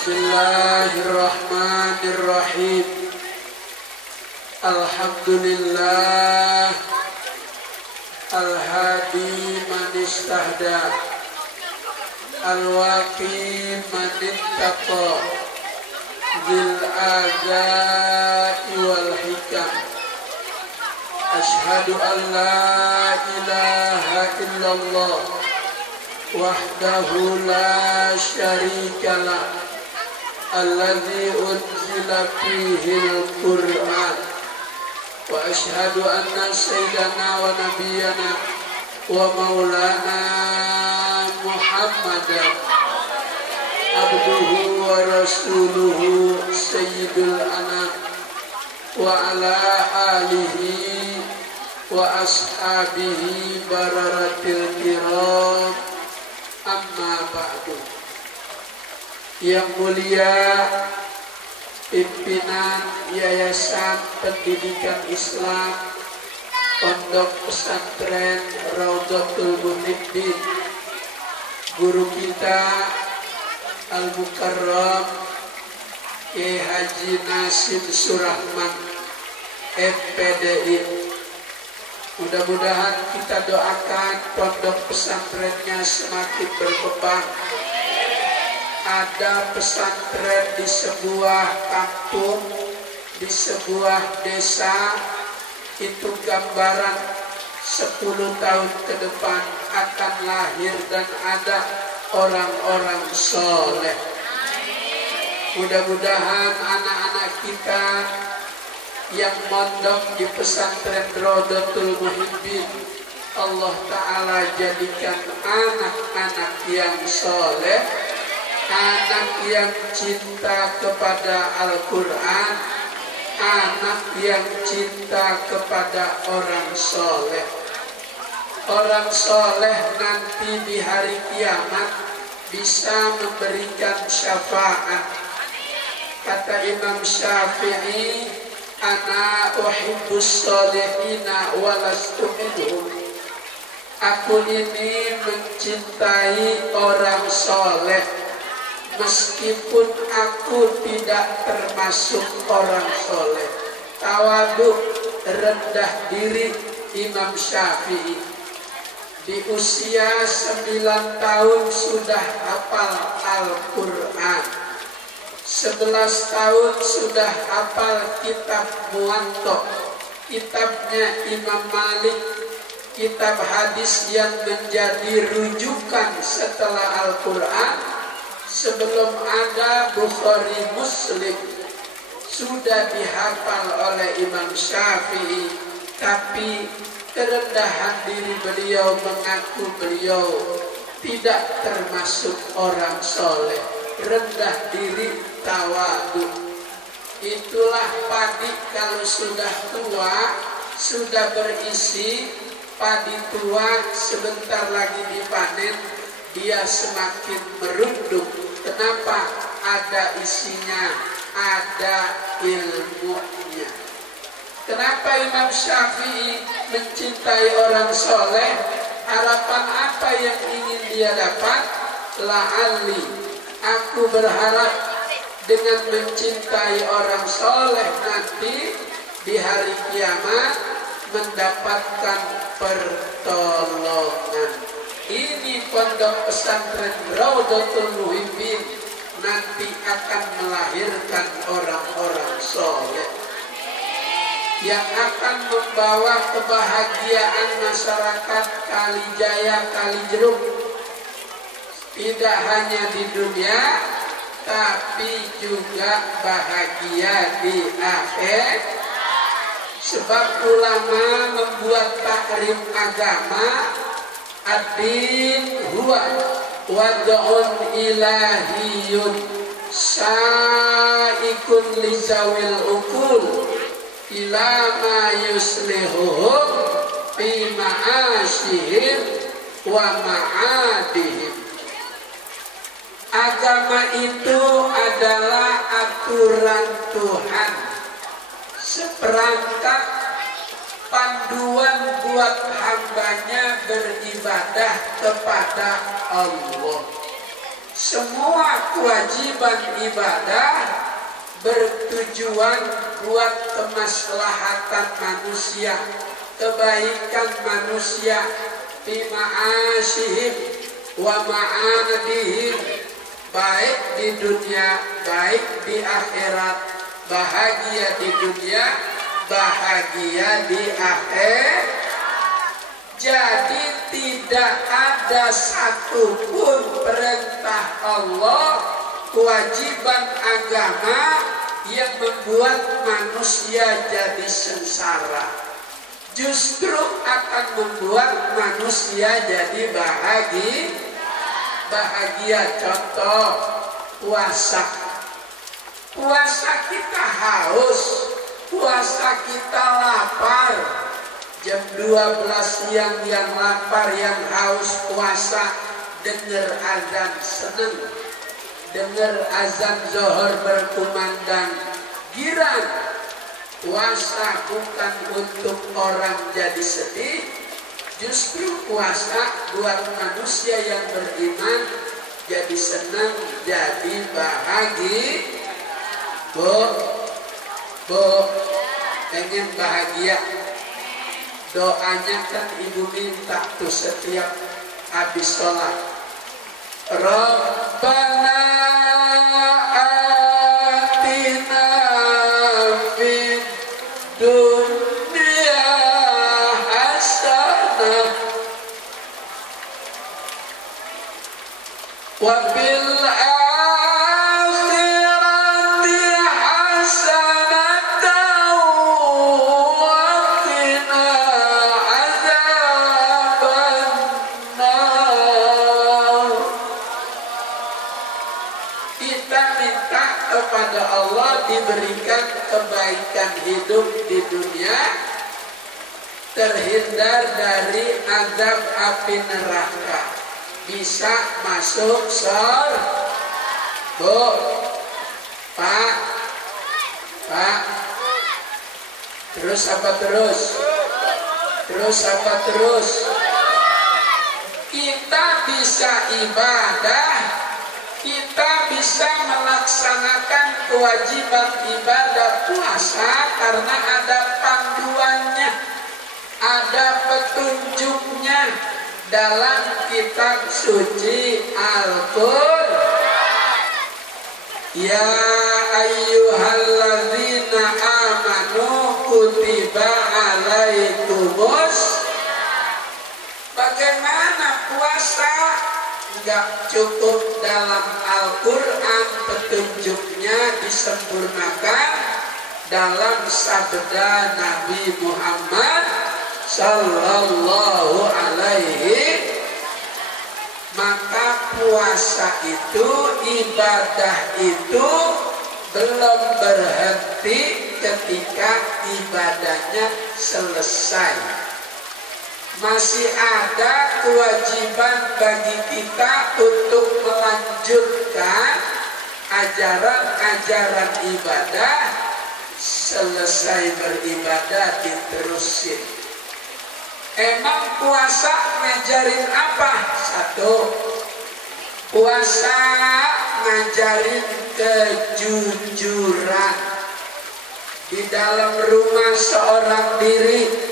Bismillahirrahmanirrahim. Alhamdulillah al-hadi man istahda al-waqi man ittaqa bil adai wal hikam. Ashhadu an la ilaha illallah wahdahu la syarikalah alladzi unzila fihil Qur'an wa ashhadu anna sayyidana wa nabiyyana wa maulana Muhammadan abduhu wa rasuluhu sayyidul anam wa ala alihi wa ashabihi bararatil kiram, amma ba'du. Yang mulia pimpinan Yayasan Pendidikan Islam Pondok Pesantren Raudhatul Muhibbin, guru kita Al-Mukarram Kiai Haji Nasim Surahman MPDI. Mudah-mudahan kita doakan pondok pesantrennya semakin berkembang. Ada pesantren di sebuah kampung, di sebuah desa, itu gambaran 10 tahun ke depan akan lahir dan ada orang-orang soleh. Mudah-mudahan anak-anak kita yang mondok di pesantren Raudhatul Muhibbin, Allah Ta'ala jadikan anak-anak yang soleh, anak yang cinta kepada Al-Quran, anak yang cinta kepada orang soleh. Orang soleh nanti di hari kiamat bisa memberikan syafaat. Kata Imam Syafi'i, ana uhibbus solihina walastu minhum. Aku ini mencintai orang soleh meskipun aku tidak termasuk orang soleh. Tawadhu, rendah diri Imam Syafi'i. Di usia 9 tahun sudah hafal Al-Quran, 11 tahun sudah hafal kitab Muwatta, kitabnya Imam Malik, kitab hadis yang menjadi rujukan setelah Al-Quran. Sebelum ada Bukhari Muslim sudah dihafal oleh Imam Syafi'i, tapi kerendahan diri beliau mengaku beliau tidak termasuk orang soleh. Rendah diri, tawadhu. Itulah padi kalau sudah tua, sudah berisi, padi tua sebentar lagi dipanen, dia semakin merunduk. Kenapa? Ada isinya, ada ilmunya. Kenapa Imam Syafi'i mencintai orang soleh? Harapan apa yang ingin dia dapat? La'alli, aku berharap dengan mencintai orang soleh nanti di hari kiamat mendapatkan pertolongan. Ini pondok pesantren Raudhatul Muhibbin nanti akan melahirkan orang-orang soleh yang akan membawa kebahagiaan masyarakat Kalijaya, Kalijeruk, tidak hanya di dunia tapi juga bahagia di akhir. Sebab ulama membuat takrim agama, ad-din huwa wad'un ilahiyun sa'ikun li zawil uqul ila ma yuslihuhum fi ma'asyihim wa ma'adihim. Agama itu adalah aturan Tuhan, seperangkat panduan buat hambanya beribadah kepada Allah. semua kewajiban ibadah bertujuan buat kemaslahatan manusia, kebaikan manusia, fi ma'asyihim wa ma'adihim, baik di dunia, baik di akhirat, bahagia di dunia, bahagia di akhirat. Jadi tidak ada satupun perintah Allah, kewajiban agama yang membuat manusia jadi sengsara. Justru akan membuat manusia jadi bahagia. Contoh, puasa. Puasa kita haus, puasa kita lapar. Jam 12 siang yang lapar, yang haus puasa, dengar azan senang, dengar azan zuhur berkumandang girang. Puasa bukan untuk orang jadi sedih, justru puasa buat manusia yang beriman jadi senang, jadi bahagia. Bu, pengen bahagia? Doanya kan ibu minta tuh setiap habis sholat. Rabbana atina fid dunya hasanah wa bil diberikan kebaikan hidup di dunia, terhindar dari azab api neraka, bisa masuk surga. Bu, Pak, terus apa terus? Terus apa terus? Kita bisa ibadah, kita bisa melaksanakan kewajiban ibadah puasa karena ada panduannya, ada petunjuknya dalam kitab suci Al-Qur'an. Ya ayyuhalladzina amanu kutiba alaikumus. Bagaimana puasa? Enggak cukup dalam Al-Quran, petunjuknya disempurnakan dalam sabda Nabi Muhammad Sallallahu Alaihi. Maka puasa itu, ibadah itu belum berhenti ketika ibadahnya selesai. Masih ada kewajiban bagi kita untuk melanjutkan ajaran-ajaran ibadah. Selesai beribadah diterusin. Emang puasa ngajarin apa? Satu, puasa ngajarin kejujuran. Di dalam rumah seorang diri,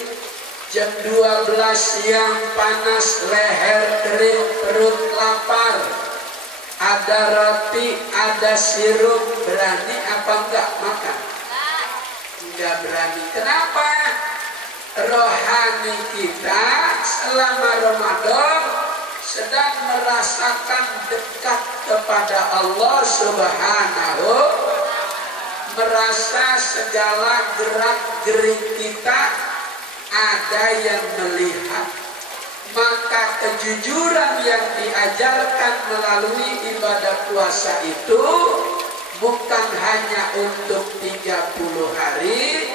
jam 12 siang panas, leher kering, perut lapar, ada roti, ada sirup, berani apa enggak makan? Enggak berani. Kenapa? Rohani kita selama Ramadan sedang merasakan dekat kepada Allah Subhanahu, merasa segala gerak-gerik kita ada yang melihat. Maka kejujuran yang diajarkan melalui ibadah puasa itu bukan hanya untuk 30 hari,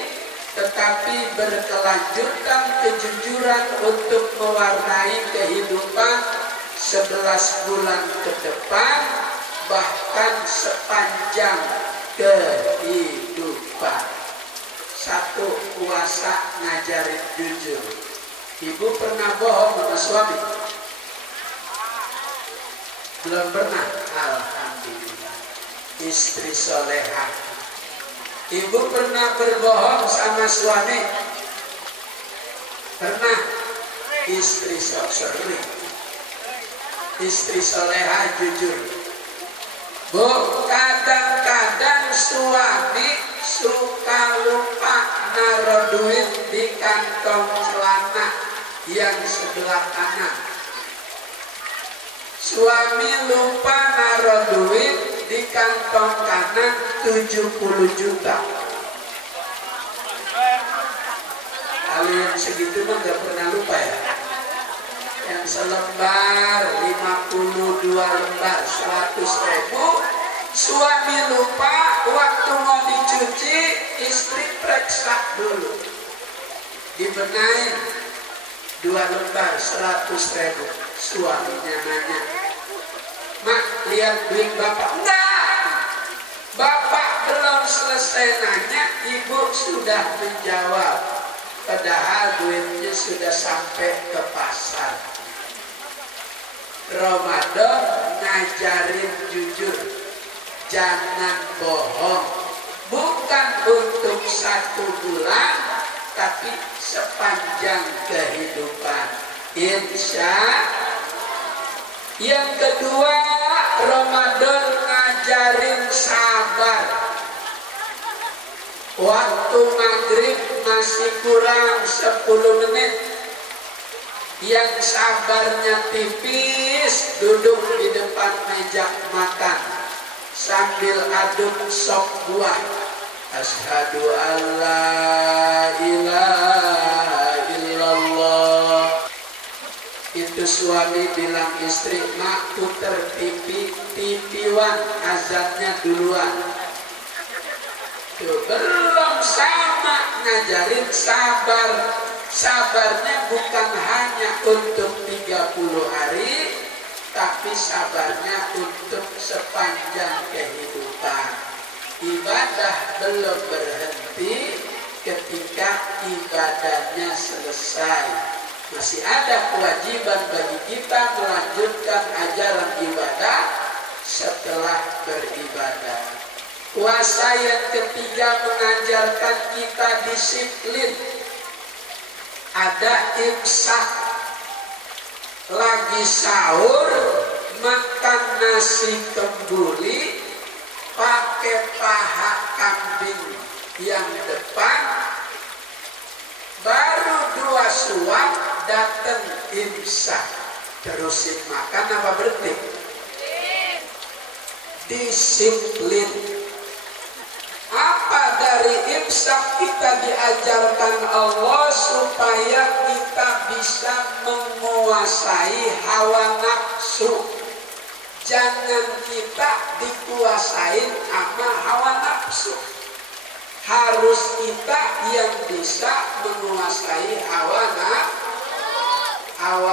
tetapi berkelanjutan kejujuran untuk mewarnai kehidupan 11 bulan ke depan, bahkan sepanjang kehidupan. Satu, puasa ngajarin jujur. Ibu pernah bohong sama suami? Belum pernah? Alhamdulillah. Istri solehah. Ibu pernah berbohong sama suami? Pernah. Istri sering. Istri solehah jujur. Bu, kadang-kadang suami suka lupa naruh duit di kantong celana yang sebelah kanan. Suami lupa naruh duit di kantong kanan 70 juta. Kalian segitu mah gak pernah lupa ya? Yang selembar 52 lembar 100.000, suami lupa waktu mau dicuci, istri periksa dulu, dibenahin 2 lembar 100.000. Suaminya nanya, "Mak, lihat duit bapak?" "Enggak." Bapak belum selesai nanya, ibu sudah menjawab, padahal duitnya sudah sampai ke pasar. Ramadan ngajarin jujur, jangan bohong, bukan untuk 1 bulan, tapi sepanjang kehidupan. Insya. Yang kedua, Ramadan ngajarin sabar. Waktu maghrib masih kurang 10 menit. Yang sabarnya tipis duduk di depan meja makan sambil aduk sop buah. Asyhadu an la ilaha illallah. Itu suami bilang istri, "Mak, puter TV-1, azannya duluan." Tuh, belum sama ngajarin sabar. Sabarnya bukan hanya untuk 30 hari, tapi sabarnya untuk sepanjang kehidupan. Ibadah belum berhenti ketika ibadahnya selesai. Masih ada kewajiban bagi kita melanjutkan ajaran ibadah setelah beribadah. Puasa yang ketiga mengajarkan kita disiplin. Ada imsak, lagi sahur makan nasi kembuli pakai paha kambing yang depan, baru 2 suap datang imsak. Terusin makan apa berhenti? Disiplin. Apa dari imsak kita diajarkan Allah supaya kita bisa menguasai hawa nafsu. Jangan kita dikuasain sama hawa nafsu. Harus kita yang bisa menguasai hawa nafsu.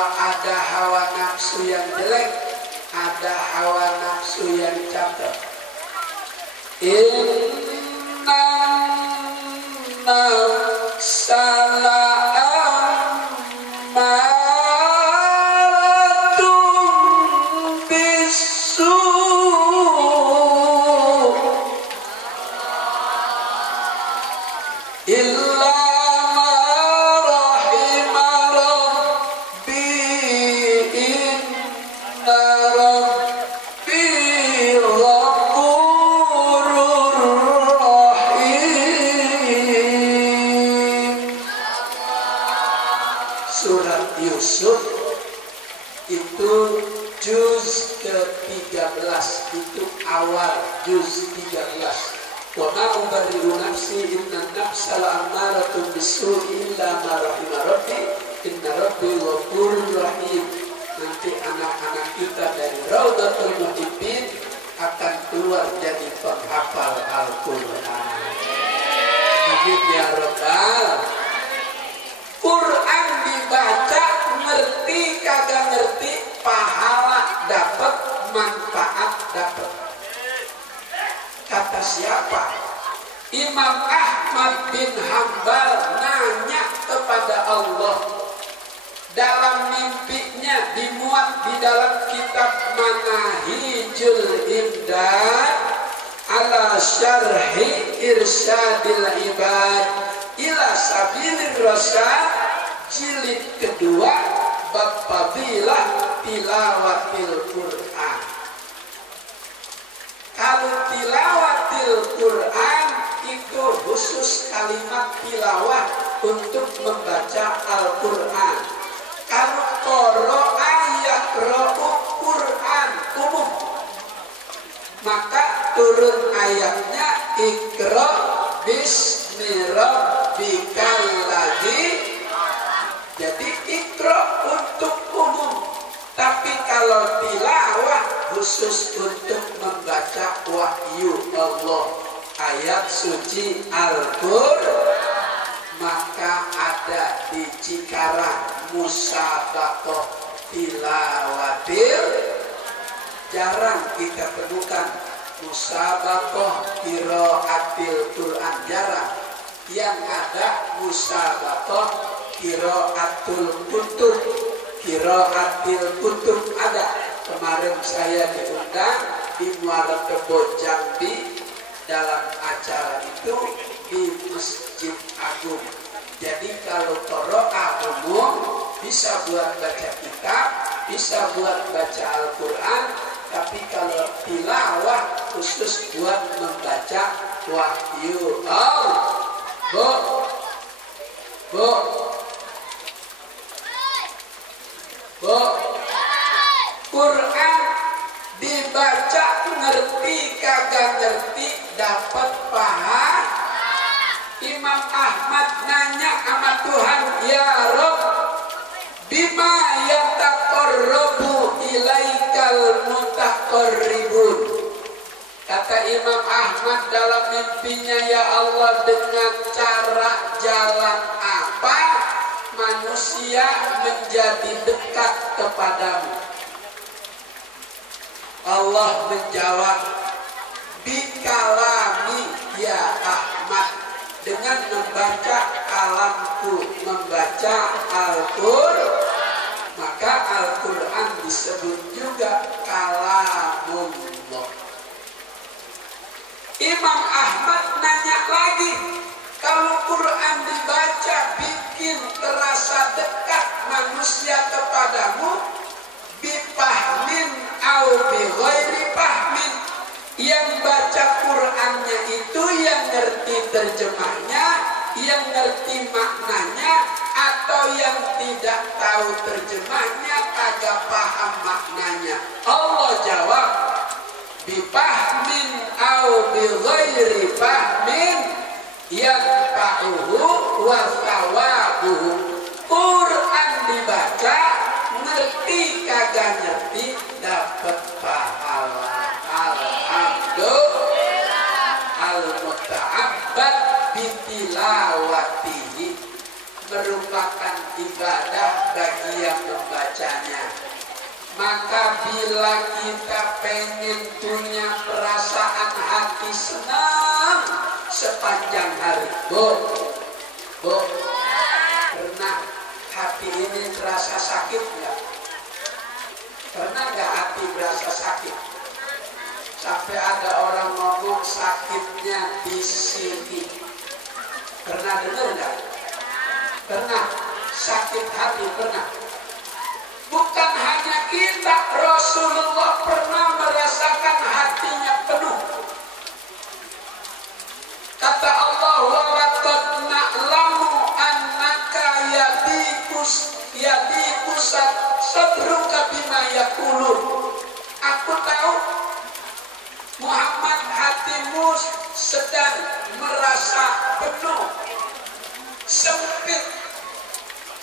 Ada hawa nafsu yang jelek, ada hawa nafsu yang cakep. Itu awal juz 13. Wa ma ubarri'u nafsi inna nafsa la'ammaratun bisu'i illa ma rahima rabbi inna rabbi ghafurur rahim. Nanti anak-anak kita dari Raudatul Muhibbin akan keluar jadi penghafal Al-Quran. Amin ya Rabbal. Quran dibaca, ngerti kagak ngerti, pahala dapat, manfaat dapat. Kata siapa? Imam Ahmad bin Hanbal nanya kepada Allah. Dalam mimpinya Rinciannya dimuat di dalam kitab Manahijul Imdad ala syarhi irsyadil ibad ila sabilir rasyad jilid kedua bab fadilah tilawatil Quran. Kalau tilawatil Quran itu khusus kalimat tilawah untuk membaca Al-Quran. Kalau qara'a yaqra'u Quran umum, maka turun ayatnya Iqra bismi rabbikal ladzi. Jadi Iqra untuk umum, tapi kalau tilawah khusus untuk membaca wahyu Allah, ayat suci Al-Qur'an. Maka ada di Cikarang musabaqah tilawatil. Jarang kita temukan musabaqah qiraatil Quran, jarang. Yang ada musabaqah qiraatul kutub. Qiraatil kutub ada. Kemarin saya diundang di Muara Kebo Jambi dalam acara itu di Masjid Agung. Jadi kalau qiraah umum bisa buat baca kitab, bisa buat baca Al-Quran, tapi kalau tilawah khusus buat membaca wahyu Allah. Quran dibaca ngerti kagak ngerti dapat paham. Imam Ahmad nanya sama Tuhan, ya Rob, bima yataqarrabu ilaikal mutaqarribun. Kata Imam Ahmad dalam mimpinya, ya Allah, dengan cara jalan apa manusia menjadi dekat kepadamu? Allah menjawab, bikalami ya Ahmad, dengan membaca kalamku, membaca Al-Qur'an. Maka Al-Quran disebut juga kalamullah. Imam Ahmad nanya lagi, kalau Quran dibaca bikin terasa dekat manusia kepadamu, bipahmin au bi ghairi pahmin, yang baca Qurannya itu yang ngerti terjemahnya, yang ngerti maknanya, atau yang tidak tahu terjemahnya, kagak paham maknanya. Allah jawab, bipahmin au bi ghairi pahmin yanfa'uhu wa thawabuhu. Quran dibaca ngerti kagak ngerti dapat pahala. Alhamdulillah. Al-muta'abbad bitilawatihi, merupakan ibadah bagi yang membacanya. Maka bila kita pengen punya perasaan hati senang sepanjang hari, pernah hati ini terasa sakit enggak? Pernah enggak hati berasa sakit? Sampai ada orang ngomong sakitnya di sini. Pernah dengar enggak? Pernah sakit hati, pernah. Bukan hanya kita, Rasulullah pernah merasakan hatinya penuh. Kata Allah, wa laqad na'lamu annaka yadikus sadruka bima yaqulun. Aku tahu Muhammad, hatimu sedang merasa penuh, sempit.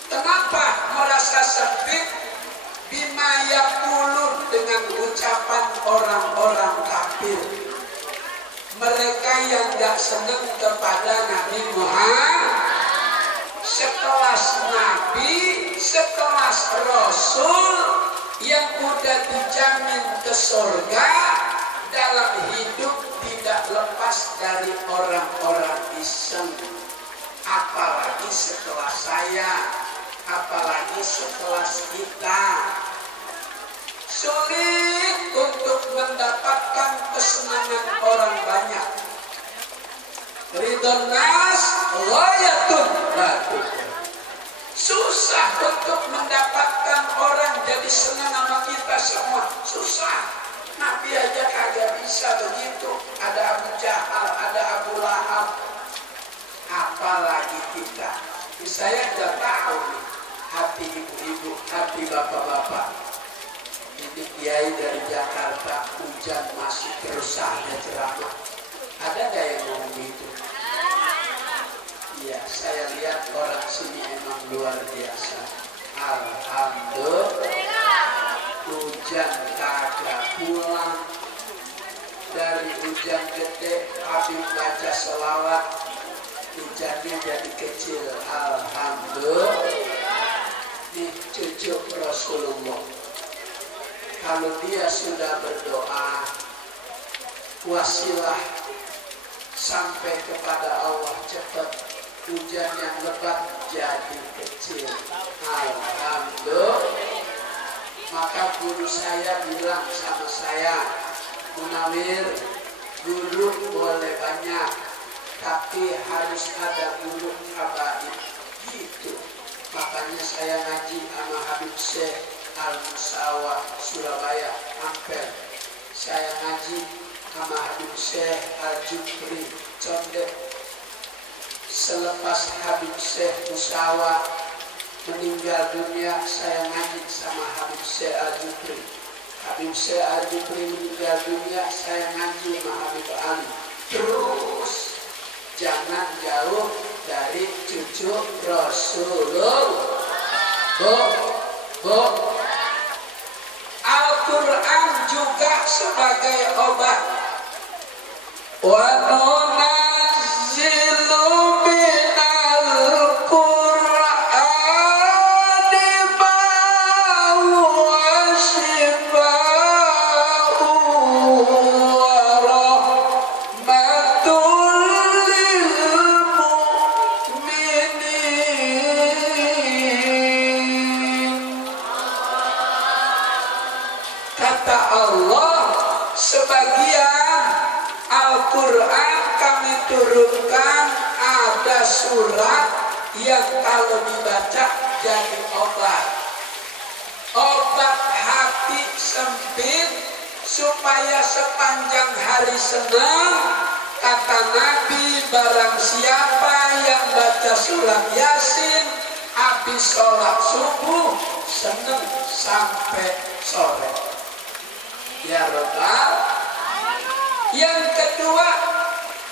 Kenapa merasa sempit? Bima yaqulun, dengan ucapan orang-orang kafir, mereka yang gak senang kepada Nabi Muhammad. Sekelas Nabi, sekelas Rasul yang udah dijamin ke surga, dalam hidup tidak lepas dari orang-orang iseng. Apalagi sekelas saya, apalagi sekelas kita. ridon nas ghayatun la tudrak. Susah untuk mendapatkan orang jadi senang sama kita semua, susah. Nabi aja kagak bisa begitu. Ada Abu Jahal, ada Abu Lahab, apalagi kita. Saya udah tahu nih hati ibu-ibu, hati bapak-bapak. Ini kiai dari Jakarta, hujan masih terus saja ceramah. Ada nggak yang ngomong gitu? Iya, saya lihat orang sini emang luar biasa. Alhamdulillah, hujan kagak pulang. Dari hujan gede, Habib baca selawat, hujannya jadi kecil. Alhamdulillah. Nih cucu Rasulullah, kalau dia sudah berdoa, wasilah sampai kepada Allah, cepat hujan yang lebat jadi kecil. Alhamdulillah. Maka guru saya bilang sama saya, Munawir, guru boleh banyak, tapi harus ada guru habaib. Gitu. Makanya saya ngaji sama Habib Syekh Al-Musawah Surabaya Ampel. Saya ngaji sama Habib Syekh Al-Jubri Condet. Selepas Habib Syekh Musawah meninggal dunia, saya ngaji sama Habib Syekh Al-Jubri. Habib Syekh Al-Jubri meninggal dunia, saya ngaji sama Habib Ali. Terus jangan jauh dari cucu Rasulullah. Al-Quran juga sebagai obat. Wa nunazzilu minal Qur'ani ma huwa shifaa'un wa rahmatun lil mu'minin. Kata Allah, sebagian Al-Quran kami turunkan ada surat yang kalau dibaca jadi obat. Obat hati sempit supaya sepanjang hari senang. Kata Nabi, barang siapa yang baca surat Yasin habis sholat subuh senang sampai sore. Ya Rabbal. Yang kedua,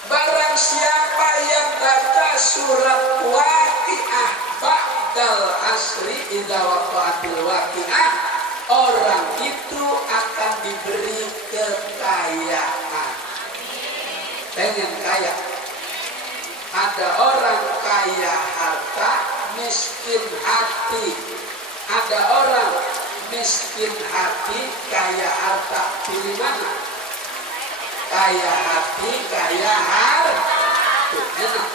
barang siapa yang baca surat Waqiah ba'dal asri idza waqa'atil waqiah, orang itu akan diberi kekayaan. Pengen kaya? Ada orang kaya harta, miskin hati. Ada orang miskin hati, kaya harta. Pilih mana? Kaya hati, kaya harta. Enak.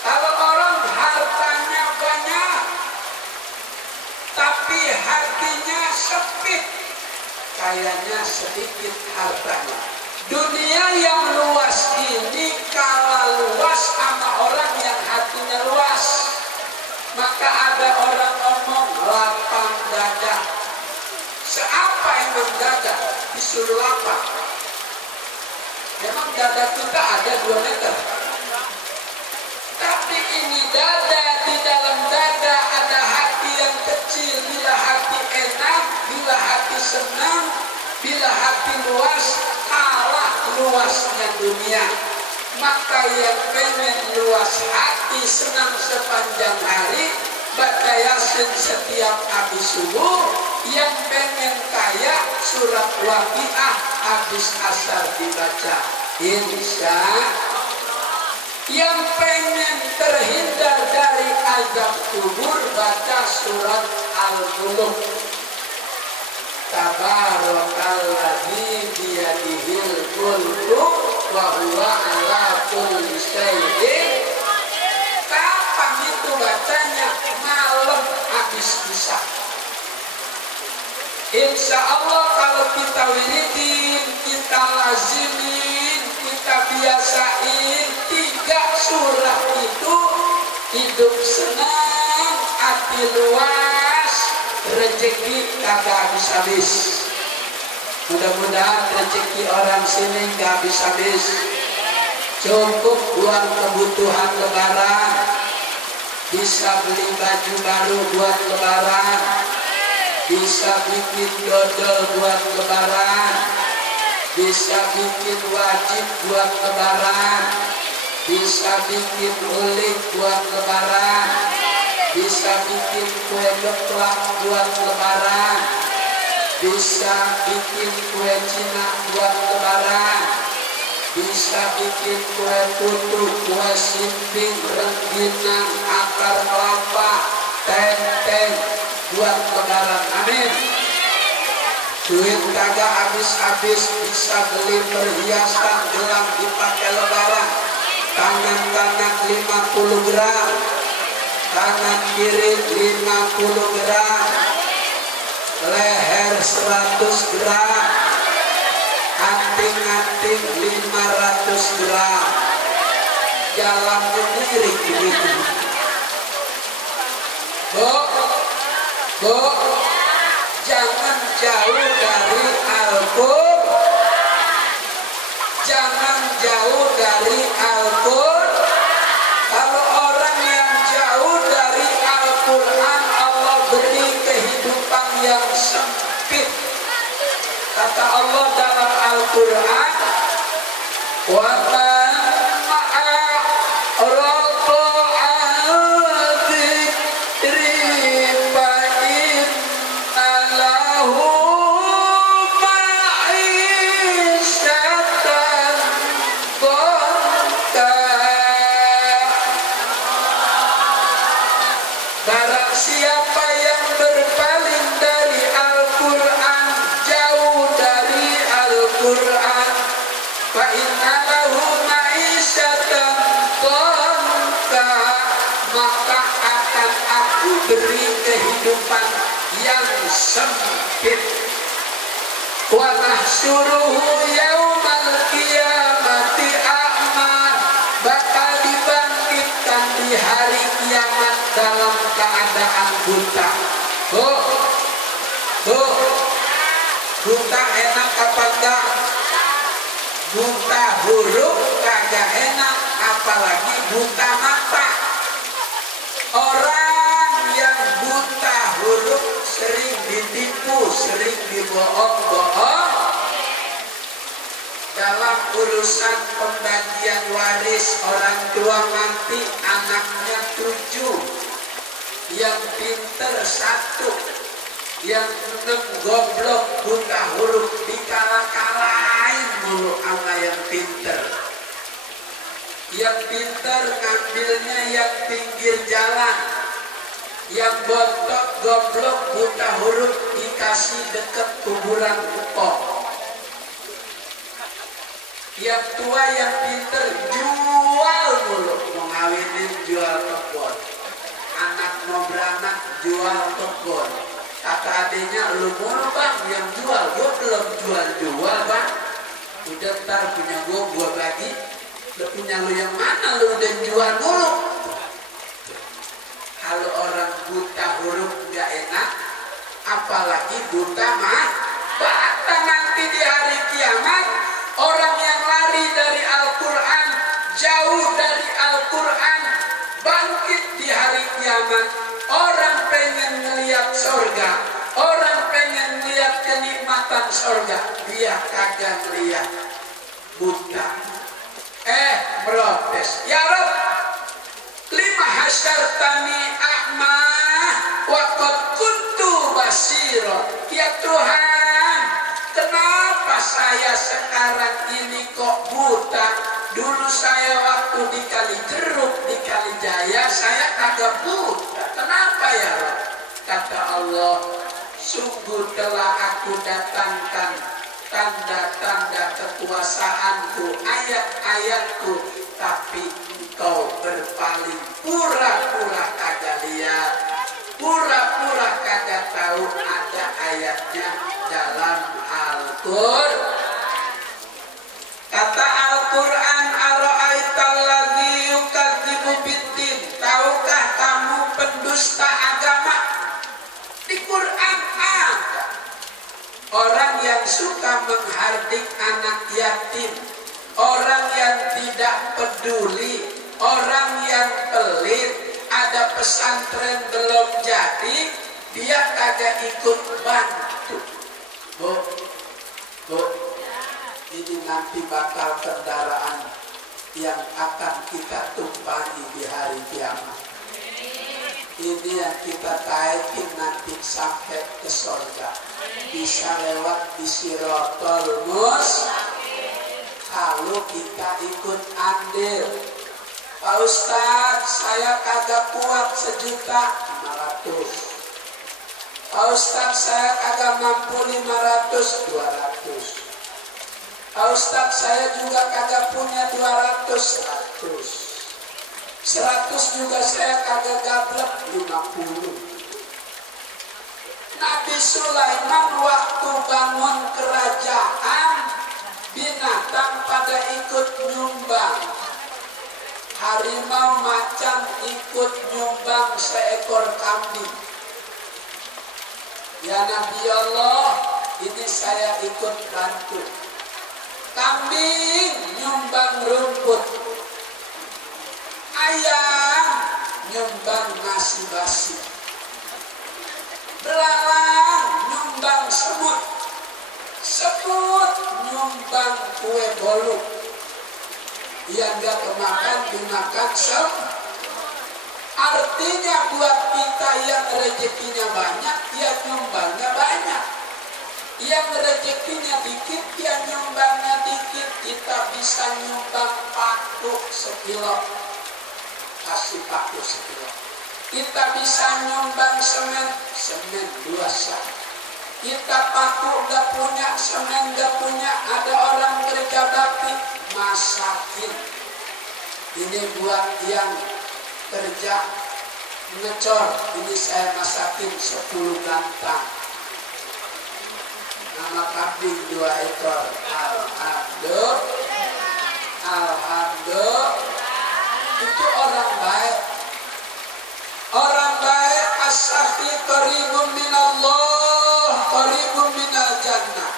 Kalau orang hartanya banyak, tapi hatinya sempit, kayaknya sedikit hartanya. Dunia yang luas ini kalah luas sama orang yang hatinya luas. Maka ada orang ngomong lapang dada. Seapa emang dada? Disuruh lapang. Memang dada kita ada 2 meter. Tapi ini dada, di dalam dada ada hati yang kecil. Bila hati enak, bila hati senang, bila hati luas, kalah luasnya dunia. Maka yang pengen luas hati, senang sepanjang hari, baca Yasin setiap habis subuh. Yang pengen kaya, surat Waqiah habis asar dibaca. Insya Allah. Yang pengen terhindar dari azab kubur, baca surat Al-Mulk. Tabarakalladzi biyadihil mulku wa huwa ala kulli syai'in. Kapan itu bacanya? Malam habis isya. Insya Allah kalau kita wiridin, kita lazimin, kita biasain, hidup senang, hati luas, rezeki kagak habis-habis. Mudah-mudahan rezeki orang sini gak habis-habis. Cukup buat kebutuhan lebaran, bisa beli baju baru buat lebaran, bisa bikin dodol buat lebaran, bisa bikin wajib buat lebaran, bisa bikin ulik buat lebaran, bisa bikin kue geplak buat lebaran, bisa bikin kue Cina buat lebaran, bisa bikin kue putu, kue simping, rengginang, akar kelapa, tenteng buat lebaran. Amin. Duit kagak habis-habis, bisa beli perhiasan gelang dipakai lebaran. Tangan kanan 50 gram, tangan kiri 50 gram, leher 100 gram, anting-anting 500 gram, jalan mengiring begitu. Bu, jangan jauh dari Al-Qur'an, jangan jauh dari Al-Qur'an. Kalau orang yang jauh dari Al-Qur'an, Allah beri kehidupan yang sempit. Kata Allah dalam Al-Qur'an, wa man a'rada 'an dzikri fa inna lahu ma'isatan dhanka. Barang siapa yang berpaling dari Al-Qur'an, jauh dari Al-Qur'an, fa inna lahu ma'isatan dhanka, maka akan aku beri kehidupan yang sempit. Wa nahsyuruhu yaumal qiyamati a'ma, bakal dibangkitkan di hari kiamat dalam keadaan buta. Buta enak apa enggak? Buta huruf kagak enak, apalagi buta mata. Orang yang buta huruf sering ditipu, sering dibohong-bohong. Dalam urusan pembagian waris, orang tua mati, anaknya 7, yang pinter 1, yang 6 goblok buta huruf, dikalah-kalahin mulu sama yang pinter. Yang pinter ngambilnya yang pinggir jalan, yang bontot goblok buta huruf dikasih deket kuburan empok. Yang tua yang pinter jual mulu, mau ngawinin jual kebon, anak mau beranak jual kebon. Kata adiknya, lu mulu bang yang jual, gue belum jual bang. Udah ntar punya gue bagi. Lu punya lu yang mana, lu udah jual mulu. Kalau orang buta huruf gak enak, apalagi buta mata. Nanti di hari kiamat, orang yang lari dari Al-Quran, jauh dari Al-Quran, bangkit di hari kiamat. Orang pengen melihat surga, orang pengen melihat kenikmatan surga, dia kagak melihat, buta. Protes, ya Rabb, lima hasyartani a'ma wa qad kuntu basira. Ya Tuhan, kenapa saya sekarang ini kok buta? Dulu saya waktu di Kalijeruk, di Kalijaya, saya kagak buta. Kenapa ya Rabb? Kata Allah, sungguh telah aku datangkan tanda-tanda kekuasaanku, ayat-ayatku, tapi engkau berpaling, pura-pura kagak lihat, pura-pura kagak tahu ada ayatnya dalam Al-Qur'an. Kata Al-Qur'an, ara'aital ladzi yukadzibu biddin, tahukah suka menghardik anak yatim, orang yang tidak peduli, orang yang pelit, ada pesantren belum jadi, dia kagak ikut bantu. Bu, ini nanti bakal kendaraan yang akan kita tumpangi di hari kiamat. Ini yang kita taikin nanti sampai ke surga. Bisa lewat di Siratal Mustaqim kalau kita ikut andil. Pak Ustadz, saya kagak kuat 1.500.000. Pak Ustadz, saya kagak mampu 500, 200. Pak Ustadz, saya juga kagak punya 200, 100. 100 juga saya kagak gablek, 50. Nabi Sulaiman waktu bangun kerajaan, binatang pada ikut nyumbang. Harimau macan ikut nyumbang seekor kambing. Ya Nabi Allah, ini saya ikut bantu. Kambing nyumbang rumput, ayam nyumbang nasi basi, belalang nyumbang semut, semut nyumbang kue bolu. Yang gak kemakan dimakan semut. Artinya buat kita yang rezekinya banyak, ya nyumbangnya banyak. Yang rezekinya dikit, ya nyumbangnya dikit. Kita bisa nyumbang paku 1 kilo, kasih paku 1 kilo. Kita bisa nyumbang semen 2 sak. Kita paku gak punya, semen gak punya, ada orang kerja bakti, masakin. Ini buat yang kerja ngecor, ini saya masakin 10 gantang. Nama kambing 2 ekor. Alhamdulillah. Itu orang baik. Orang baik as-sakhi qaribun minallah, qaribun minal jannah.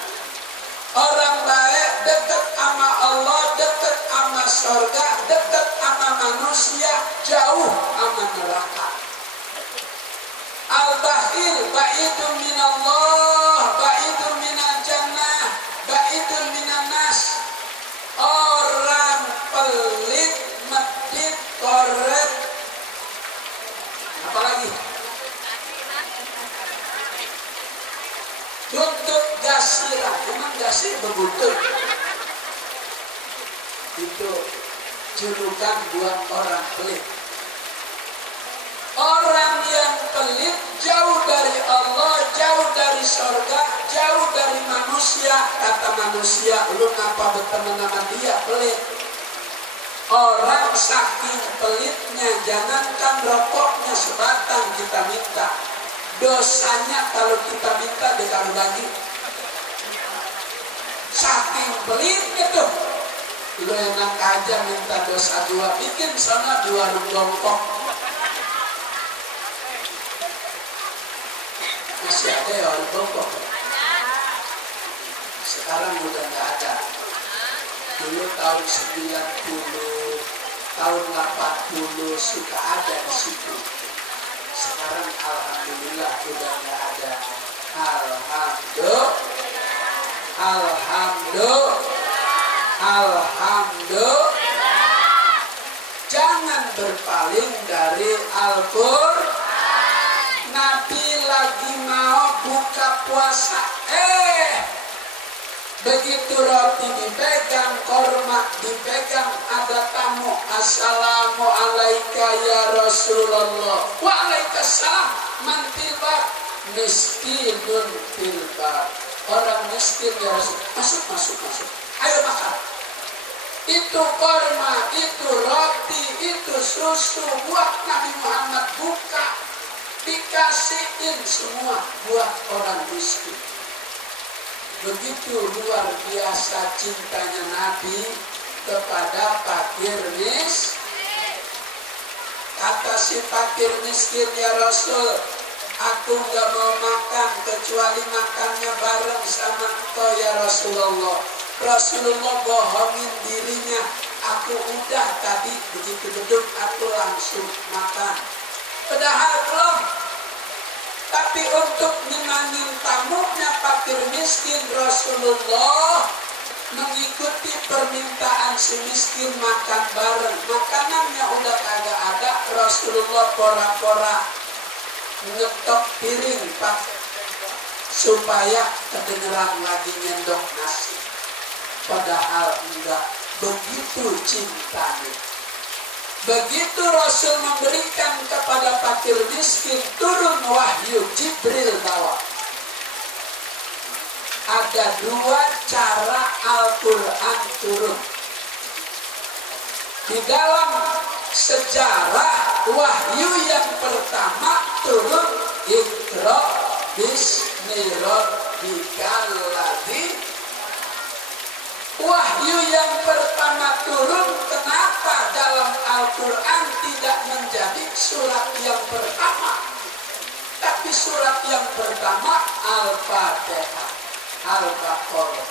Orang baik dekat sama Allah, dekat sama surga, dekat sama manusia, jauh sama neraka. Al-bakhil ba'idun minallah, ba'idun minal jannah, ba'idun minan nas. Orang pelit, medit, koret, apalagi buntut gasirah. Emang gasir berbuntut? Itu julukan buat orang pelit. Orang yang pelit jauh dari Allah, jauh dari surga, jauh dari manusia. Kata manusia, lu ngapa berteman sama dia pelit? Orang saking pelitnya, jangankan rokoknya sebatang kita minta, dosanya kalau kita minta dikasih lagi. Saking pelitnya tuh, lu enak aja minta dosa 2, bikin sana 2 warung jongkok. Masih ada ya warung jongkok? Sekarang udah nggak ada. Dulu tahun 90, tahun 80 suka ada di situ. Sekarang alhamdulillah udah nggak ada. Alhamdulillah. Jangan berpaling dari Al-Qur'an. Nabi lagi mau buka puasa, begitu roti dipegang, korma dipegang, ada tamu. Assalamualaikum ya Rasulullah. Waalaikumsalam. Mantilbar, miskinun tilbar. Orang miskin ya Rasul. Masuk. Ayo makan. Itu korma, itu roti, itu susu buat Nabi Muhammad buka. Dikasihin semua buat orang miskin. Begitu luar biasa cintanya Nabi kepada fakir miskin. Kata si fakir miskin, ya Rasul, aku nggak mau makan kecuali makannya bareng sama engkau ya Rasulullah. Rasulullah bohongin dirinya, aku udah tadi begitu duduk aku langsung makan. Padahal belum. Tapi untuk menangin tamunya fakir miskin, Rasulullah mengikuti permintaan si miskin makan bareng. Makanannya udah kagak ada, Rasulullah pora-pora ngetok piring pak supaya kedengeran lagi nyendok nasi. Padahal enggak, begitu cintanya. Begitu Rasul memberikan kepada fakir miskin, turun wahyu Jibril bawa. Ada dua cara Al-Quran turun. Di dalam sejarah wahyu yang pertama turun Iqra bismi rabbikal ladzi. Wahyu yang pertama turun, kenapa dalam Al-Quran tidak menjadi surat yang pertama, tapi surat yang pertama Al-Fatihah, Al-Baqarah.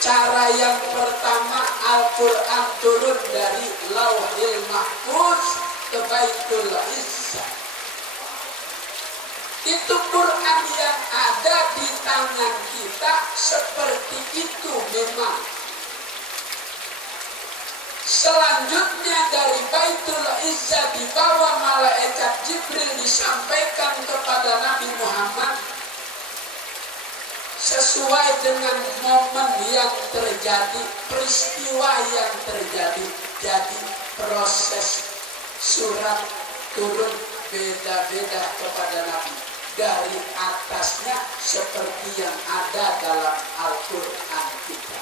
Cara yang pertama Al-Quran turun dari Lauhil Mahfuz ke Baitul Izzah. Itu Quran yang ada di tangan kita seperti itu memang. Selanjutnya dari Baitul Izzah dibawa malaikat Jibril disampaikan kepada Nabi Muhammad sesuai dengan momen yang terjadi, peristiwa yang terjadi. Jadi proses surat turun beda-beda kepada Nabi. Dari atasnya seperti yang ada dalam Al-Quran kita.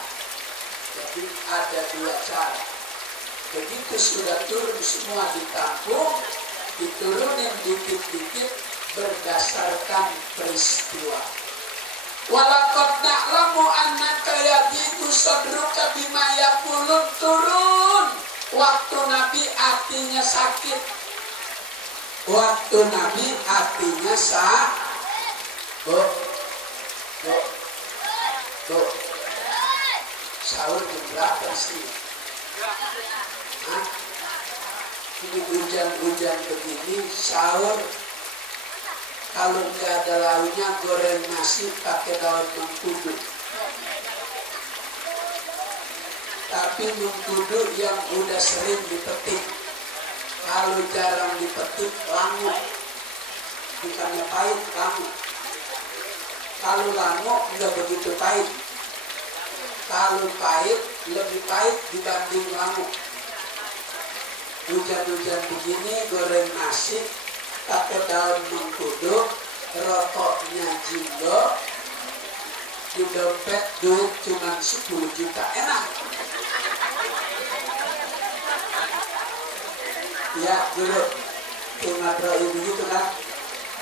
Jadi ada dua cara. Begitu sudah turun semua ditampung, diturunin dikit-dikit berdasarkan peristiwa. Walaqad na'lamu annaka yadiku sadruka bima yaqulun, turun waktu Nabi hatinya sakit. Waktu Nabi hatinya Bu, sahur jam berapa sih? Hah? Ini hujan-hujan begini sahur. Kalau nggak ada lauknya goreng nasi pakai daun mengkudu. Tapi mengkudu yang udah sering dipetik. Kalau jarang dipetik, langu. Bukannya pahit, langu. Kalau langu, nggak begitu pahit. Kalau pahit, lebih pahit dibanding langu. Hujan-hujan begini, goreng nasi, pakai daun mengkudu, rokoknya Jindo, di dompet duit cuma 10 juta. Enak. Ya dulu ngadrain begitu kan.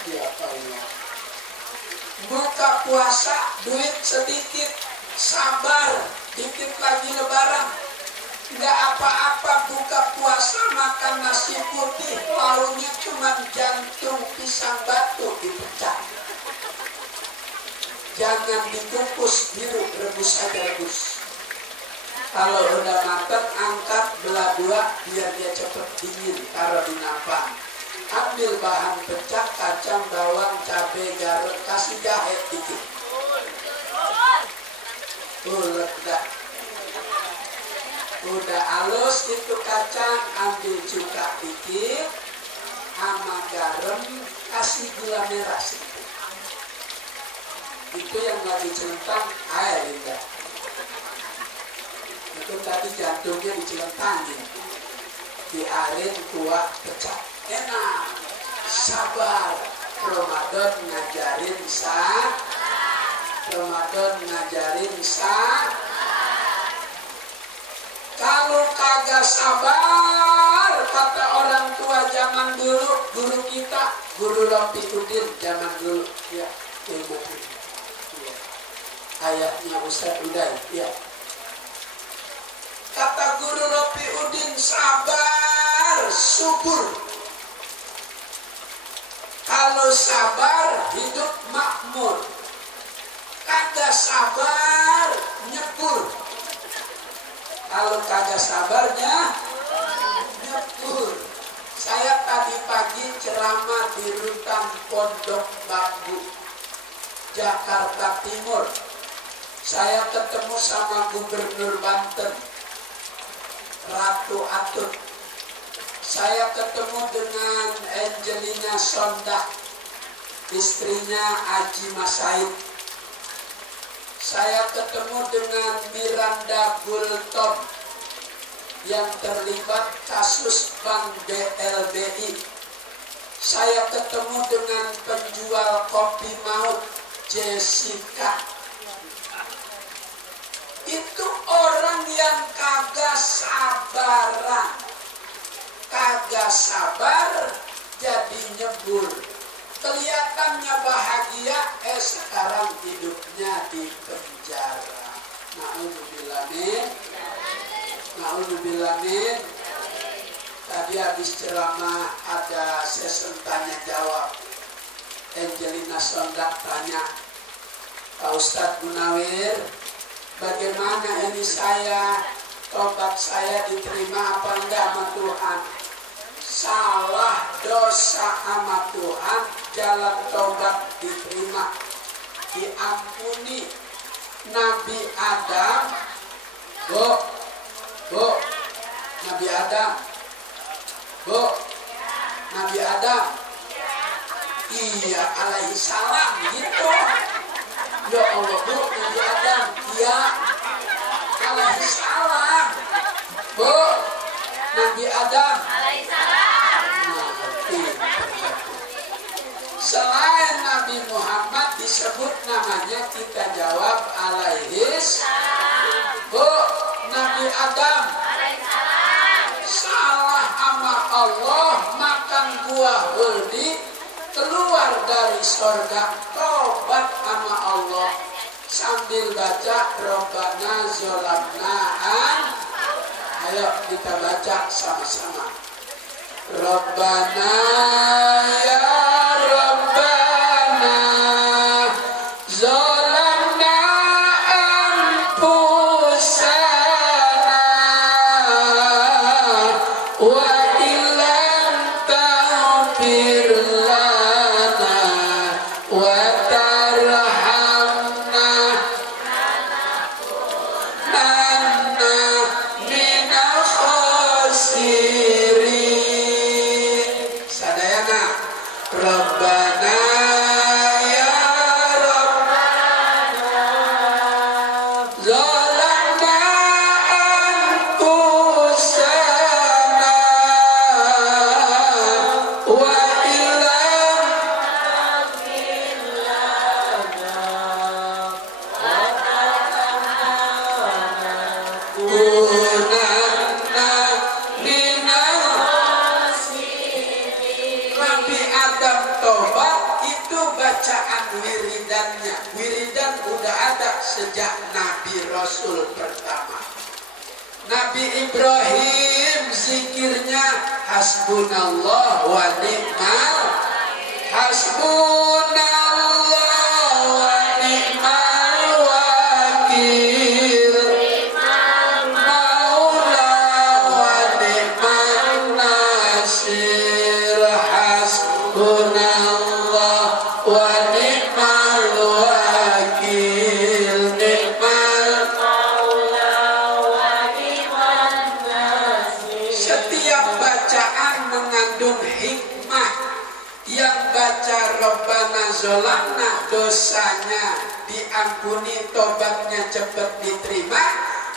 Ya Allah. Buka puasa duit sedikit, sabar, dikit lagi lebaran. Nggak apa-apa buka puasa makan nasi putih, lauknya cuma jantung pisang batu dipecah. Jangan dikukus biru, rebus aja rebus. Kalau udah matang, angkat belah dua biar dia cepat dingin, taruh di nampan. Ambil bahan pecah, kacang, bawang, cabai, garam, kasih jahe dikit. Ledak. Udah halus itu kacang, ambil cuka dikit, sama garam, kasih gula merah sedikit. Itu yang lagi celentang air indah. Itu tadi jantungnya dicelentangin, diarin kuah pecah. Enak, sabar. Ramadan ngajarin Ramadan ngajarin Kalau kagak sabar, kata orang tua zaman dulu, guru kita, Guru Rapi Udin zaman dulu, ya, ilmu ini. Ya. Ayahnya Ustaz Uday, ya. Kata Guru Rapi Udin, sabar, subur. Kalau sabar hidup makmur, kagak sabar nyebur. Kalau kagak sabarnya nyebur. Saya tadi pagi ceramah di Rutan Pondok Bambu, Jakarta Timur. Saya ketemu sama Gubernur Banten, Ratu Atut. Saya ketemu dengan Angelina Sondak, istrinya Haji Mas Said. Saya ketemu dengan Miranda Gultom yang terlibat kasus Bank BLBI. Saya ketemu dengan penjual kopi maut Jessica. Itu orang yang kagak sabaran, kagak sabar jadi nyebur. Kelihatannya bahagia, sekarang hidupnya di penjara. Na'udzubillah min. Na'udzubillah min. Tadi habis ceramah ada sesi tanya jawab. Angelina Sondak tanya, Pak Ustadz Munawir, bagaimana ini saya, tobat saya diterima apa enggak sama Tuhan? Salah dosa sama Tuhan, jalan tobat diterima, diampuni. Nabi Adam, Nabi Adam, Nabi Adam, iya alaihi salam gitu. Ya Allah Bu, Nabi Adam, iya alaihi salam. Bu, Nabi Adam, alaihi salam. Selain Nabi Muhammad disebut namanya, kita jawab alaihi salam. Bu, Nabi Adam, alaihi salam. Salah sama Allah, makan buah huldi, keluar dari surga, tobat sama Allah sambil baca Rabbana zolamna an. Ayo kita baca sama-sama. Rabbana ya Rabbana zolamna anfusana wa illam taghfir lana wa tarhamna lanakunanna minal khasirin. Sadayana Rabbana ya Rabbana zolamna anfusana wa illam kunanna minal Nabi Adam tobat itu bacaan wiridannya. Wiridan udah ada sejak Nabi Rasul pertama. Nabi Ibrahim zikirnya hasbunallah wa ni'mal hasbunallah wa ni'mal wakil maula wa ni'mal nasir hasbunallah wa ni'mal wakil ni'mal maula wa ni'mal nasir. Setiap bacaan mengandung hikmah. Yang baca Rabbana zolamna, dosanya diampuni, tobatnya cepat diterima.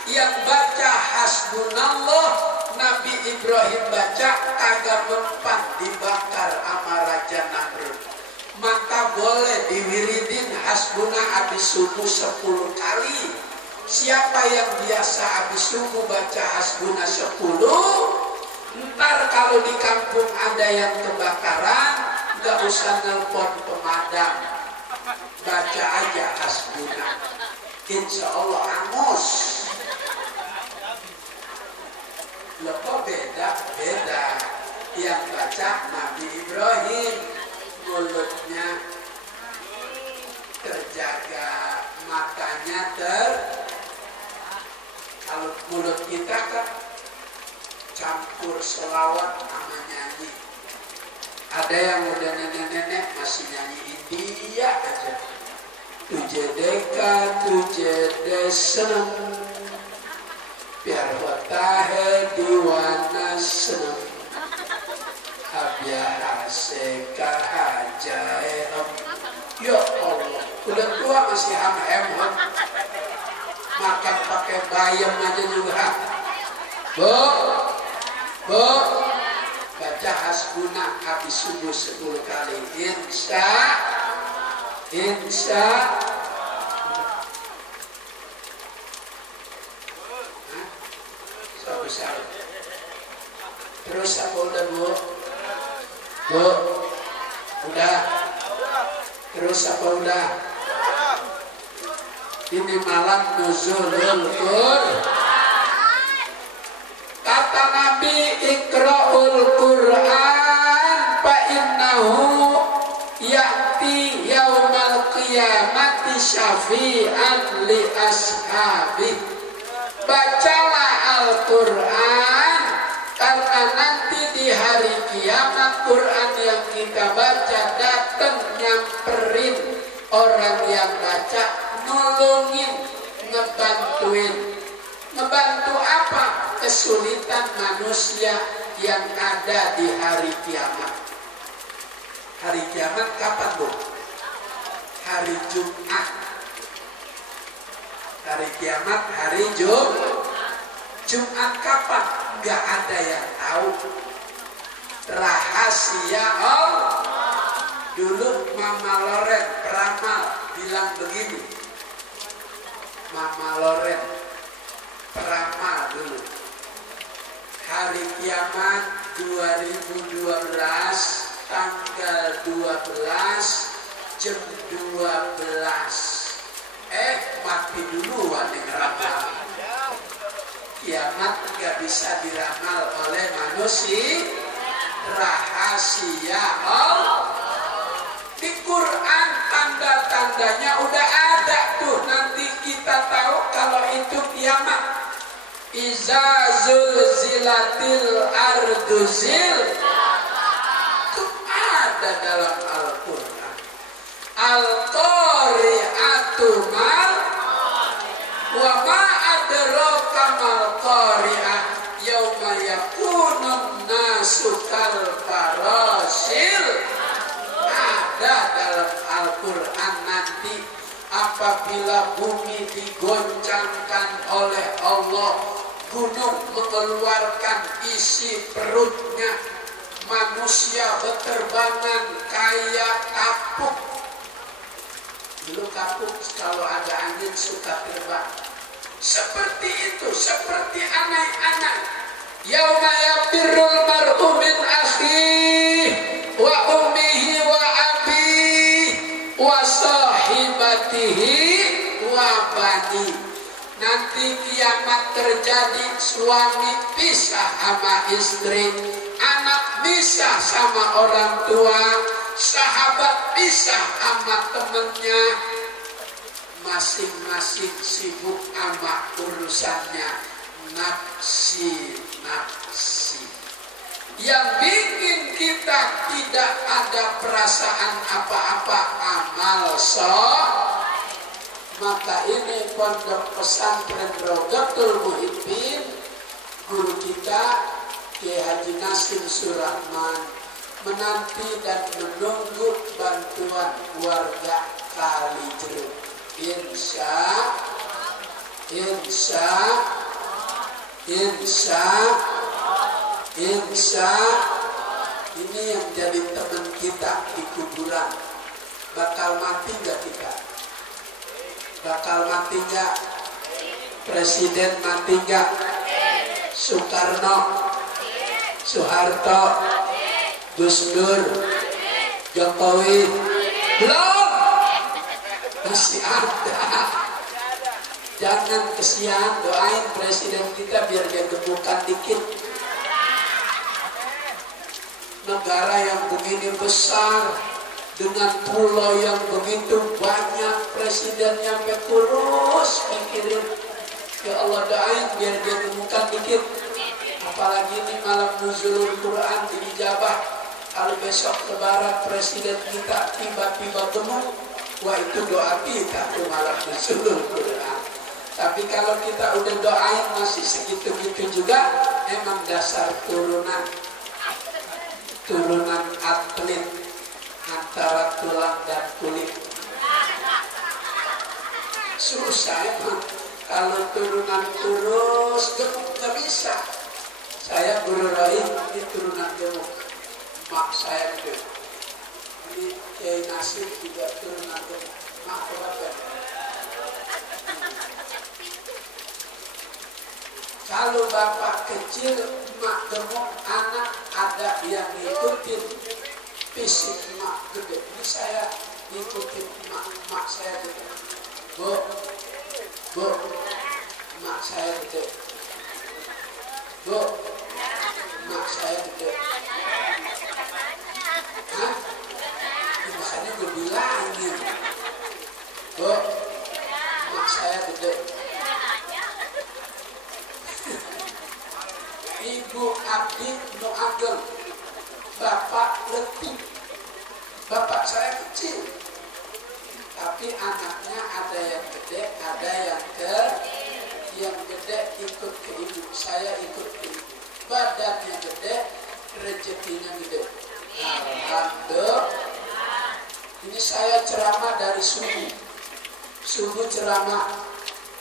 Yang baca hasbunallah, Nabi Ibrahim baca kagak mempan, dibakar sama Raja Namrud. Maka boleh diwiridin hasbuna habis subuh 10 kali. Siapa yang biasa habis subuh baca hasbuna 10, ntar kalau di kampung ada yang kebakaran, nggak usah nelpon pemadam, baca aja hasbuna, insya Allah angus. Lepas beda yang baca Nabi Ibrahim. mulutnya terjaga, matanya kalau mulut kita kan campur selawat sama nyanyi. Ada yang udah nenek-nenek masih nyanyi India aja. Tujhe dekha tujhe desam, pyar hota hai diwana sanam, ab yahan se kaha jaye hum. Ya Allah, udah tua masih ham-hem, makan pakai bayam aja juga. Bu, baca hasbuna habis subuh 10 kali. Insya. Salam. Terus apa udah bu? Udah. Terus apa udah? Ini malam nuzulul Qur'an. Kata Nabi, ikra'ul Qur'an fa innahu ya'ti yaumal qiyamati syafi'an li ashabi. Bacalah Al-Qur'an karena nanti di hari kiamat Qur'an yang kita baca datang nyamperin orang yang baca, nolongin, ngebantuin. Ngebantu apa? Kesulitan manusia yang ada di hari kiamat. Hari kiamat kapan bu? Hari Jumat. Hari kiamat hari Jumat kapan? Gak ada yang tahu. Rahasia Allah. Dulu Mama Loren peramal bilang begini. Mama Loren peramal dulu. Hari kiamat 2012 tanggal 12 jam 12. Mati duluan yang ramal. Kiamat gak bisa diramal oleh manusia. Rahasia Allah. Di Quran tanda-tandanya udah ada tuh. Nanti kita tahu kalau itu kiamat. Iza zulzilatil ardu zil. Itu ada dalam Al-Quran. Al-Qari'atu mal wa ma adraka mal qari'ah yauma yakunun nasu kal farasil. Ada dalam Al-Quran nanti apabila bumi digoncangkan oleh Allah, gunung mengeluarkan isi perutnya, manusia berterbangan kayak kapuk. Dulu kapuk kalau ada angin suka terbang. Seperti itu, seperti anak-anak. Yauma yafirrul mar'u min akhihi wa ummihi wa abihi wa sahibatihi wa bani. Nanti kiamat terjadi, suami pisah sama istri, anak pisah sama orang tua, sahabat pisah sama temennya, masing-masing sibuk sama urusannya, nafsi. Yang bikin kita tidak ada perasaan apa-apa, amal maka ini Pondok Pesantren Rodatul Muhibbin, guru kita Kiai Haji Nasim Surahman menanti dan menunggu bantuan warga Kalijeruk. Insya ini yang jadi teman kita di kuburan. Bakal mati gak kita? Bakal mati gak? Presiden mati gak? Soekarno, Soeharto, Gus Dur, Jokowi, belum, masih ada. Jangan kesian, doain presiden kita biar dia gemukan dikit. Negara yang begini besar, dengan pulau yang begitu banyak, presiden nyampe kurus mikirin, ya Allah doain biar dia temukan dikit. Apalagi ini malam nuzulul Quran dijabah. Kalau besok lebaran presiden kita tiba-tiba gemuk, wah itu doa kita tuh malam nuzulul Quran. Tapi kalau kita udah doain masih segitu-gitu juga, emang dasar turunan atlet antara tulang dan kulit. Susah emang. Kalau turunan terus gemuk nggak bisa. Saya guru Rahim ini turunan gemuk. Mak saya gitu. Ini Kiai Nasib juga turunan gemuk. Mak berapa? Kalau bapak kecil, mak gemuk, anak ada yang ngikutin fisik mak gede. Ini saya ngikutin mak saya gede. Bu, mak saya gede. Bu, mak saya gede. Hah? Ini makanya gue bilangin. Bu, mak saya gede. Ibu Abdi no ageng, bapak letih, bapak saya kecil, tapi anaknya ada yang gede, ada yang gede ikut ke ibu, saya ikut ke ibu, badannya gede, rezekinya gede. Alhamdulillah. Ini saya ceramah dari subuh ceramah,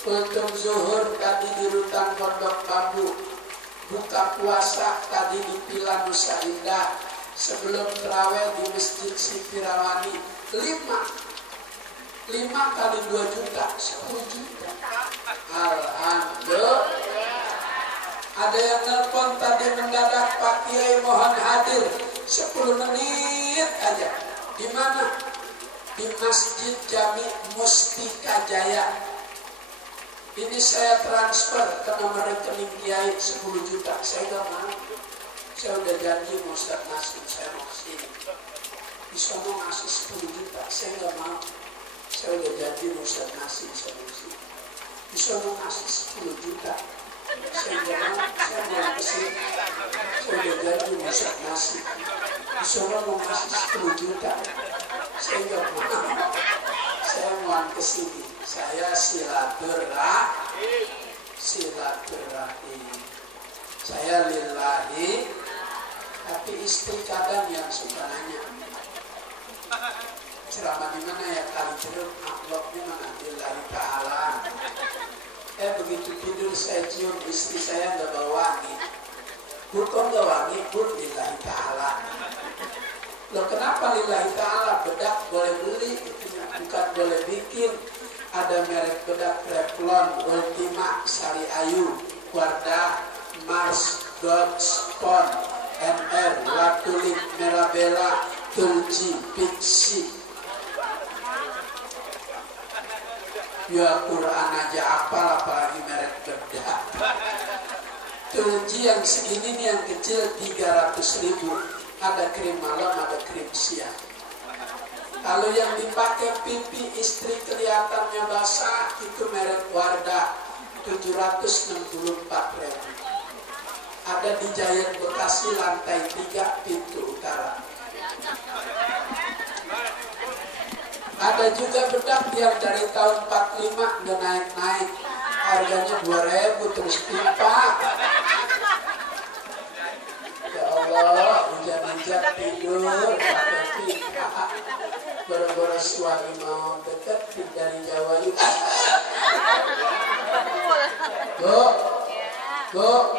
untuk zuhur tadi di Rutan Pondok Bambu. Buka puasa tadi di Pila Nusa Indah, sebelum terawih di Masjid Sipirawani. 5 kali 2 juta, 10 juta. Alhamdulillah. Ada yang nelpon tadi mendadak, Pak Kiai mohon hadir 10 menit aja. Di mana? Di Masjid Jami Mustika Jaya. Ini saya transfer ke nomor rekening Kiai 10 juta. Saya gak mau. Saya udah janji mau Ustaz Nasim, saya mau kesini. Bisa mau ngasih 10 juta. Saya gak mau. Saya udah janji mau Ustaz Nasim, saya mau kesini. Bisa mau ngasih 10 juta. Saya gak mau. Saya mau kesini. Saya udah janji mau Ustaz Nasim. Bisa mau ngasih 10 juta. Saya gak mau. Saya mau kesini. Saya silaturahim. Saya lillahi. Tapi istri kadang yang suka nanya, ceramah di mana ya kali jeruk, amplopnya mana? Lillahi ta'ala. Begitu tidur saya cium istri saya nggak bawa wangi. Bu kok nggak wangi? Bu, lillahi ta'ala. Loh kenapa lillahi ta'ala? Bedak boleh beli, bukan boleh bikin. Ada merek bedak Revlon, Ultima, Sari Ayu, Wardah, Mars, Dodge, Pon, MR, Watulik, Merabella, Tulji, Pixi. Ya Quran aja apal, apalagi merek bedak. Tulji yang segini nih yang kecil 300.000. Ada krim malam, ada krim siang. Kalau yang dipakai pipi istri kelihatannya basah, itu merek Wardah 764.000. Ada di Giant Bekasi lantai 3 pintu utara. Ada juga bedak yang dari tahun 45 udah naik-naik. Harganya 2.000 terus pipa. Ya Allah, hujan-hujan tidur pakai pipa. Boro-boro suami mau dekat dari Jawa yuk. Bu,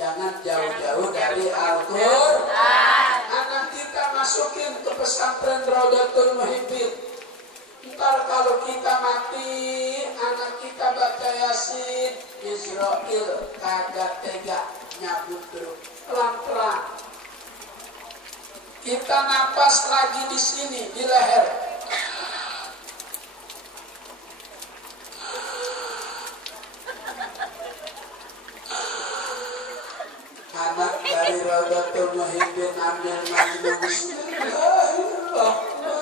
jangan jauh-jauh dari Al-Quran. Anak kita masukin ke pesantren Raudatul Muhibbin. Ntar kalau kita mati, anak kita baca Yasin, Israel kagak tega nyabut terus. Pelan-pelan. Kita napas lagi di sini, di leher. Anak dari Raudatul Muhibbin ambil majnun. Bismillahirrahmanirrahim.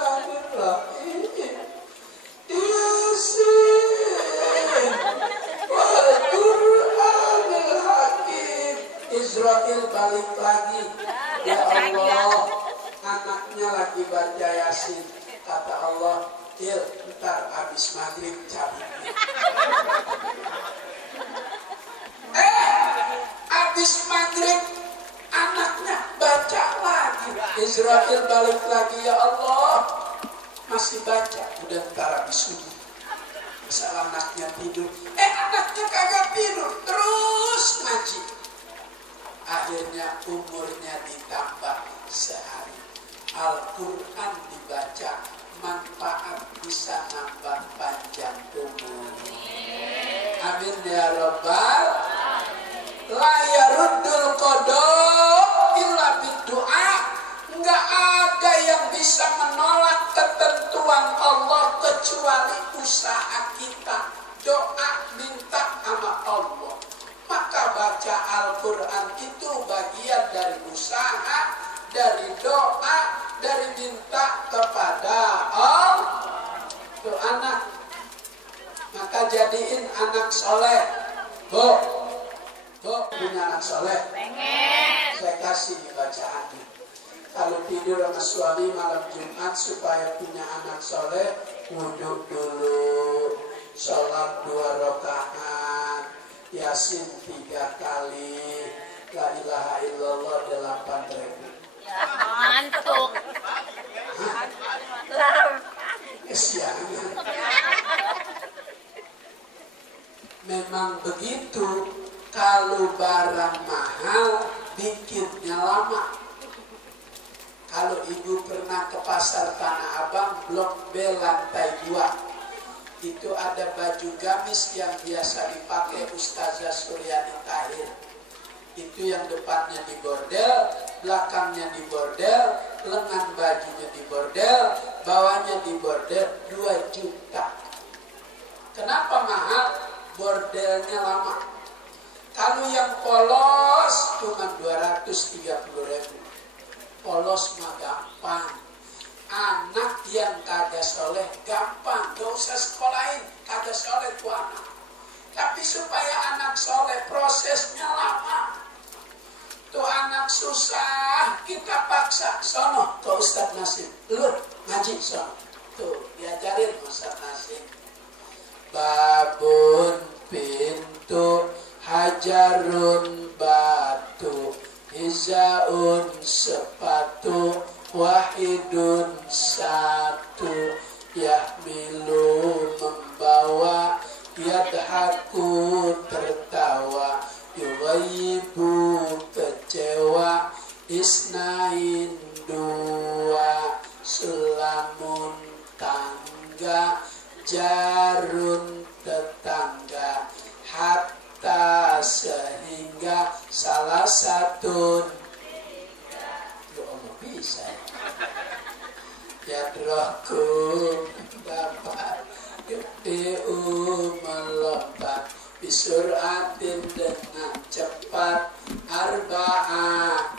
balik lagi. Ya Allah, anaknya lagi baca Yasin. Kata Allah, Il, ntar habis maghrib cabut. Habis maghrib anaknya baca lagi. Israel balik lagi, ya Allah, masih baca. Udah ntar habis subuh. Misal anaknya tidur, anaknya kagak tidur, terus ngaji. Akhirnya umurnya ditambah sehari. Al-Quran dibaca, manfaat bisa nambah panjang umur. Amin ya Rabbal. La yaruddul qada illa biddu'a. Enggak ada yang bisa menolak ketentuan Allah kecuali usaha kita. Doa minta sama Allah. Maka baca Al-Quran itu bagian dari usaha, dari doa, dari minta kepada Allah. Tuh anak, maka jadiin anak soleh. Bu, punya anak soleh? Pengen. Saya kasih bacaannya. Kalau tidur sama suami malam Jumat supaya punya anak soleh, wudhu dulu, sholat 2 rakaat, Yasin 3 kali, La ilaha illallah 8.000. Ngantuk. Kesiangan. Memang begitu. Kalau barang mahal bikinnya lama. Kalau ibu pernah ke pasar Tanah Abang, Blok B lantai 2, itu ada baju gamis yang biasa dipakai Ustazah Suryani Tahir. Itu yang depannya di bordel, belakangnya di bordel, lengan bajunya di bordel, bawahnya di bordel, 2 juta. Kenapa mahal? Bordelnya lama. Kalau yang polos cuma 230.000. Polos mah gampang. Anak yang kagak soleh gampang, gak usah sekolahin, kagak soleh tuh anak. Tapi supaya anak soleh prosesnya lama. Tuh anak susah, kita paksa. Sono ke Ustadz Nasim, lu ngaji sono. Tuh diajarin Ustadz Nasim. Babun pintu, hajarun batu, hizaun sepatu, wahidun satu, yahmilu membawa, yadhaku tertawa, yughayyibu kecewa, isnain 2, sulamun tangga, jarun tetangga, hatta sehingga salah satu. Ya Allah bisa. Yadrohku dapat yutiu melompat bisuratin dengan cepat, arba'ah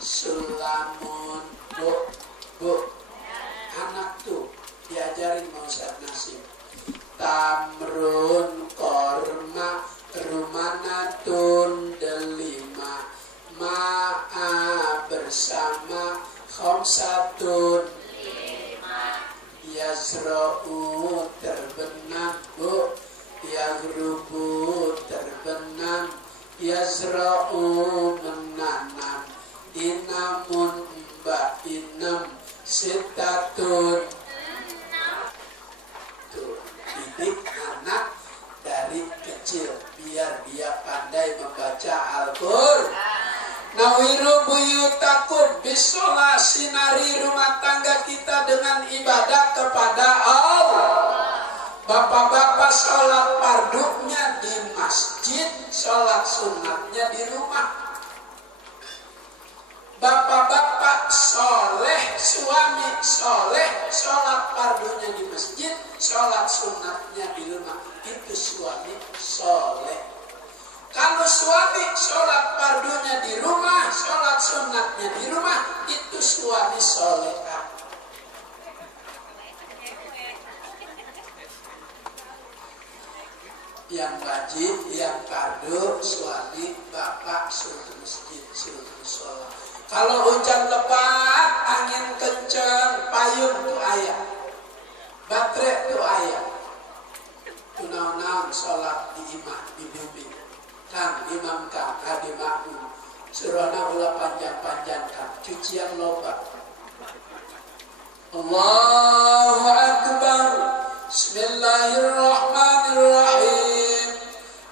sulamun. Bu, anak tuh diajarin mau Ustadz Nasim. Tamrun korma rumanatun delima, ma'a bersama khamsatun lima, yazra'u terbenam, bu, yagrubu terbenam, yazra'u menanam, inamun mbak inem, sitatun. Tuh, didik anak dari kecil biar dia pandai membaca Al-Qur'an. Nawiru buyutakum bisolah, sinari rumah tangga kita dengan ibadah kepada Allah. Bapak-bapak sholat fardunya di masjid, sholat sunatnya di rumah. Bapak-bapak soleh, suami soleh, sholat fardunya di masjid, sholat sunatnya di rumah. Itu suami soleh. Kalau suami sholat fardunya di rumah, sholat sunatnya di rumah, itu suami soleh. yang wajib, yang fardu, suami, bapak suruh ke masjid, suruh ke musola. Kalau hujan lebat, angin kencang, payung tuh ayah, baterai tuh ayah. Tunau-nau sholat di imam, di bimbing, kang imam kang, adi makmum, surana ulah panjang-panjangkan, cucian loba. Allahu Akbar. Bismillahirrahmanirrahim.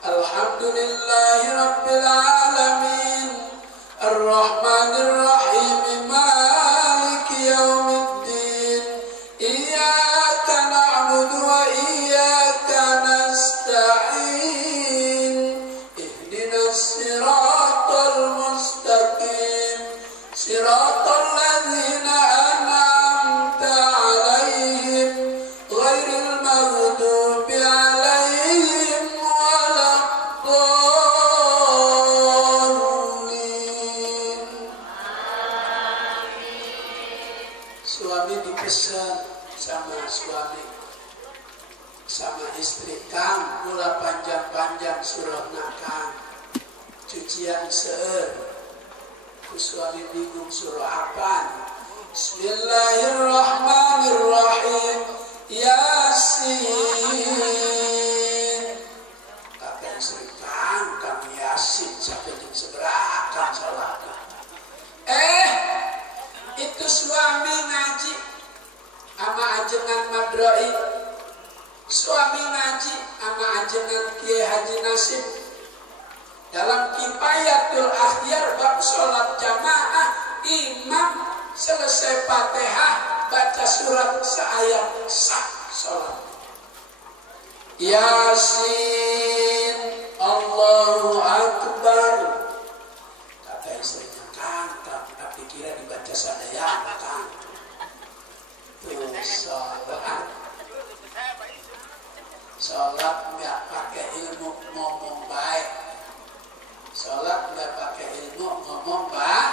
Alhamdulillahi Rabbil Alamin. Ar-Rahmanirrahim. Maliki yaumiddin. Iyyaka na'budu wa iyyaka nasta'in. Ihdinas siratal mustaqim. Siratal ladzina an'amta 'alaihim ghairil maghdubi 'alaihim waladdallin. Suami dipesan sama suami, sama istri, kang mula panjang-panjang surah nakang, cucian seueur. Suami bingung surah apa? Bismillahirrahmanirrahim. Yasin. Kata istri, kang Yasin sampai jam seberapa kan salat. Itu suami ngaji ama ajengan Madrai. Suami ngaji ama ajengan Kiai Haji Nasib. Dalam Kifayatul Akhyar bab sholat jamaah, imam selesai Fatihah baca surat seayat sah sholat. Yasin, Allahu Akbar. Kata istrinya, kang, tapi kira dibaca sadaya, kang. Tuh sholat nggak pakai ilmu, ngomong baik. Sholat nggak pakai ilmu, ngomong baik.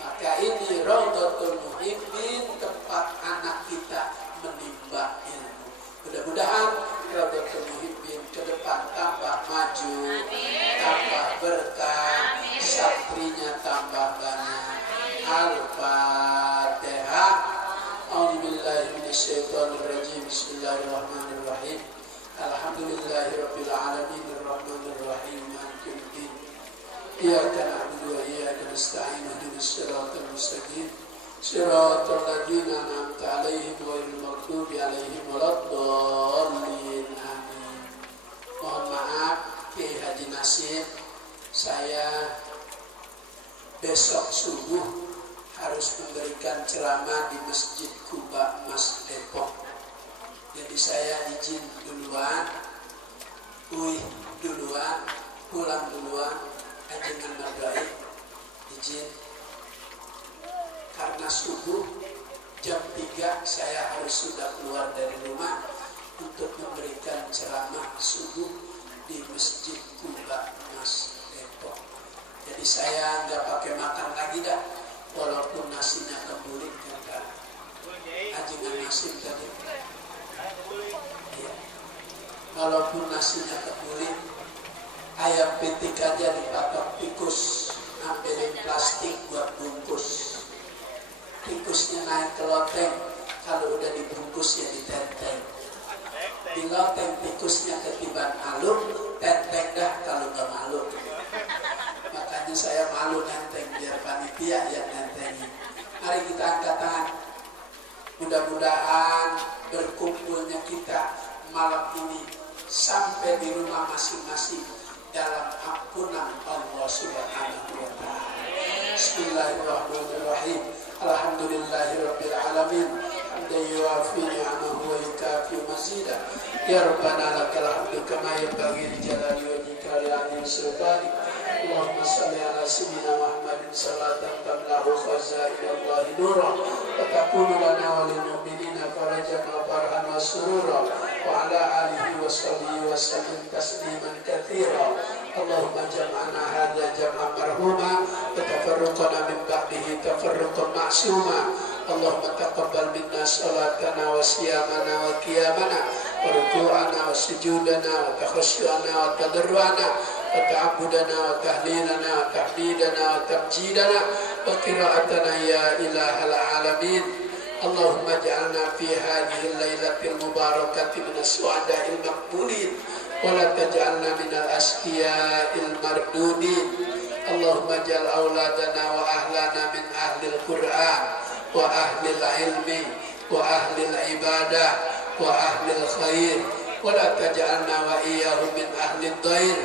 Maka ini Raudhatul Muhibbin, tempat anak kita menimba ilmu. Mudah-mudahan Raudhatul Muhibbin ke depan tambah maju, tambah berkah, santrinya tambah banyak. Al-Fatihah. A'udzubillahi minasyaitonirrajim. Bismillahirrahmanirrahim. Alhamdulillahirabbil alamin arrahmanir rahim maliki yaumiddin. Iyyaka na'budu wa iyyaka nasta'in ihdinas siratal mustaqim siratal ladzina an'amta 'alaihim ghairil maghdubi 'alaihim waladdallin. Amin. Mohon maaf Kiai Haji Nasib, saya besok subuh harus memberikan ceramah di Masjid Kuba Mas Depok. Jadi saya izin duluan, duluan, pulang duluan. Ajengan Madrai izin karena subuh jam 3 saya harus sudah keluar dari rumah untuk memberikan ceramah subuh di Masjid Kuba Mas Depok. Jadi saya nggak pakai makan lagi dah, walaupun nasinya kebuli kata ajengan Nasib tadi. Ya. Walaupun nasinya kebuli, ayam petik aja dipatok tikus, ambilin plastik buat bungkus. Tikusnya naik ke loteng, kalau udah dibungkus ya ditenteng. Di loteng tikusnya ketiban malu, tenteng dah kalau nggak malu. Makanya saya malu nenteng, biar panitia yang nentengin. Mari kita angkat tangan. Mudah-mudahan berkumpulnya kita malam ini sampai di rumah masing-masing dalam ampunan Allah Subhanahu wa ta'ala. Bismillahirrahmanirrahim. Alhamdulillahirabbil alamin. Hamdan yuwafi ni'amahu wa yukafi mazidah. Ya Rabbana lakal hamdu kama yanbaghi li jalali wajhika wa li 'azimi sultanik. Allahumma shalli ala sayyidina Muhammadin salatan tamlahu khazainallahi nura wa takunu lana wa lil mu'minina farajan wa farhan wa surura wa ala alihi wa sahbihi wa sallim tasliman katsira. Allahumma jam'ana hadza jam'an marhuma wa tafarraqana min ba'dihi tafarruqan ma'suma. Allahumma taqabbal minna salatana wa siyamana wa qiyamana وركوعنا وسجودنا وتخشعنا وتضرعنا وتعبدنا وتهليلنا وتحميدنا وتمجيدنا وقراءتنا يا إله العالمين. اللهم اجعلنا في هذه الليلة المباركة من السعداء المقبولين ولا تجعلنا من الأشقياء المردودين. اللهم اجعل أولادنا وأهلنا من أهل القرآن وأهل العلم وأهل العبادة وأهل الخير ولا تجعلنا وإياهم من أهل الضير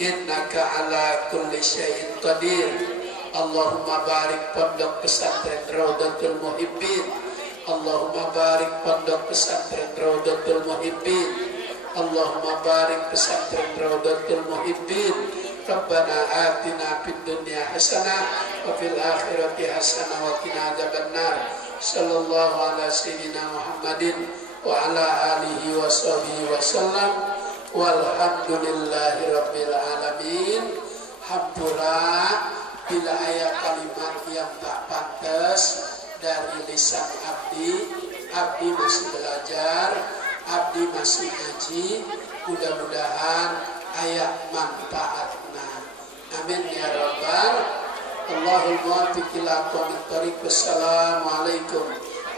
إنك على كل شيء قدير. اللهم بارك pondok pesantren Raudatul Muhibbin. Allahumma barik pondok pesantren Raudatul Muhibbin. Allahumma barik pesantren Raudatul Muhibbin. Rabbana atina fid dunya hasanah wa fil akhirati hasanah wa qina adzabannar. Sallallahu ala sayyidina Muhammadin wa ala alihi wa sahbihi wa sallam. Walhamdulillahi rabbil alamin. Hampura bila ayat kalimat yang tak pantas dari lisan abdi, abdi masih belajar, abdi masih ngaji, mudah-mudahan ayat manfaatna. Amin ya rabbal. Allahul muwaffiq ila aqwamit thariq. Wassalamualaikum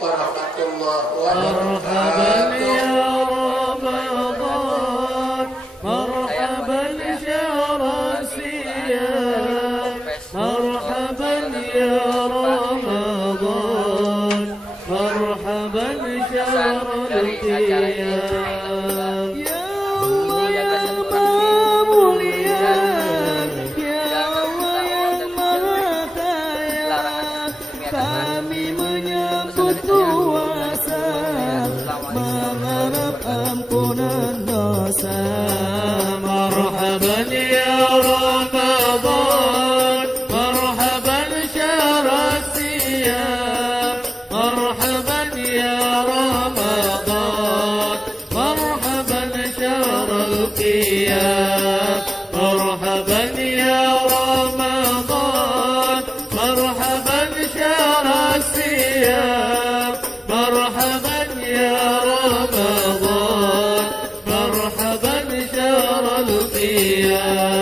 warahmatullahi wabarakatuh. مرحبا شهر القيام.